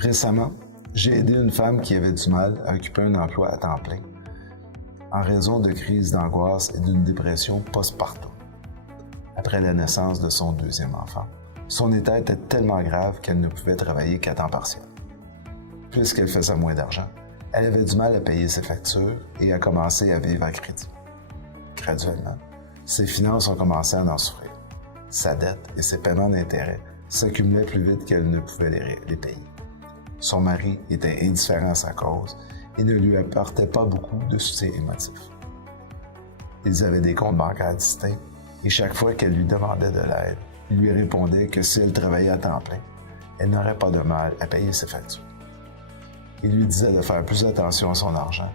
Récemment, j'ai aidé une femme qui avait du mal à occuper un emploi à temps plein en raison de crises d'angoisse et d'une dépression postpartum. Après la naissance de son deuxième enfant, son état était tellement grave qu'elle ne pouvait travailler qu'à temps partiel. Puisqu'elle faisait moins d'argent, elle avait du mal à payer ses factures et a commencé à vivre à crédit. Graduellement, ses finances ont commencé à en souffrir. Sa dette et ses paiements d'intérêt s'accumulaient plus vite qu'elle ne pouvait les payer. Son mari était indifférent à sa cause et ne lui apportait pas beaucoup de soutien émotif. Ils avaient des comptes bancaires distincts et chaque fois qu'elle lui demandait de l'aide, il lui répondait que si elle travaillait à temps plein, elle n'aurait pas de mal à payer ses factures. Il lui disait de faire plus attention à son argent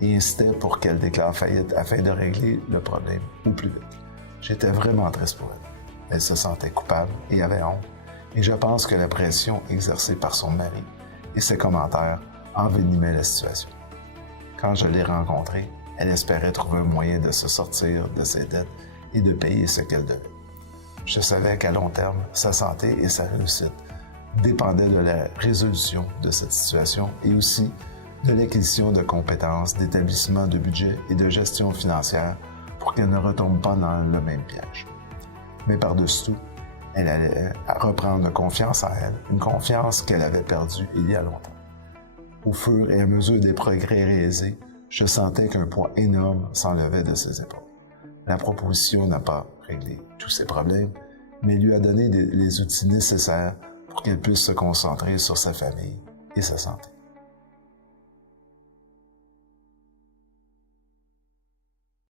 et incitait pour qu'elle déclare faillite afin de régler le problème au plus vite. J'étais vraiment triste pour elle. Elle se sentait coupable et avait honte, et je pense que la pression exercée par son mari et ses commentaires envenimaient la situation. Quand je l'ai rencontrée, elle espérait trouver un moyen de se sortir de ses dettes et de payer ce qu'elle devait. Je savais qu'à long terme, sa santé et sa réussite dépendaient de la résolution de cette situation et aussi de l'acquisition de compétences, d'établissement de budget et de gestion financière pour qu'elle ne retombe pas dans le même piège. Mais par-dessus tout, elle allait reprendre confiance en elle, une confiance qu'elle avait perdue il y a longtemps. Au fur et à mesure des progrès réalisés, je sentais qu'un poids énorme s'enlevait de ses épaules. La proposition n'a pas réglé tous ses problèmes, mais lui a donné les outils nécessaires pour qu'elle puisse se concentrer sur sa famille et sa santé.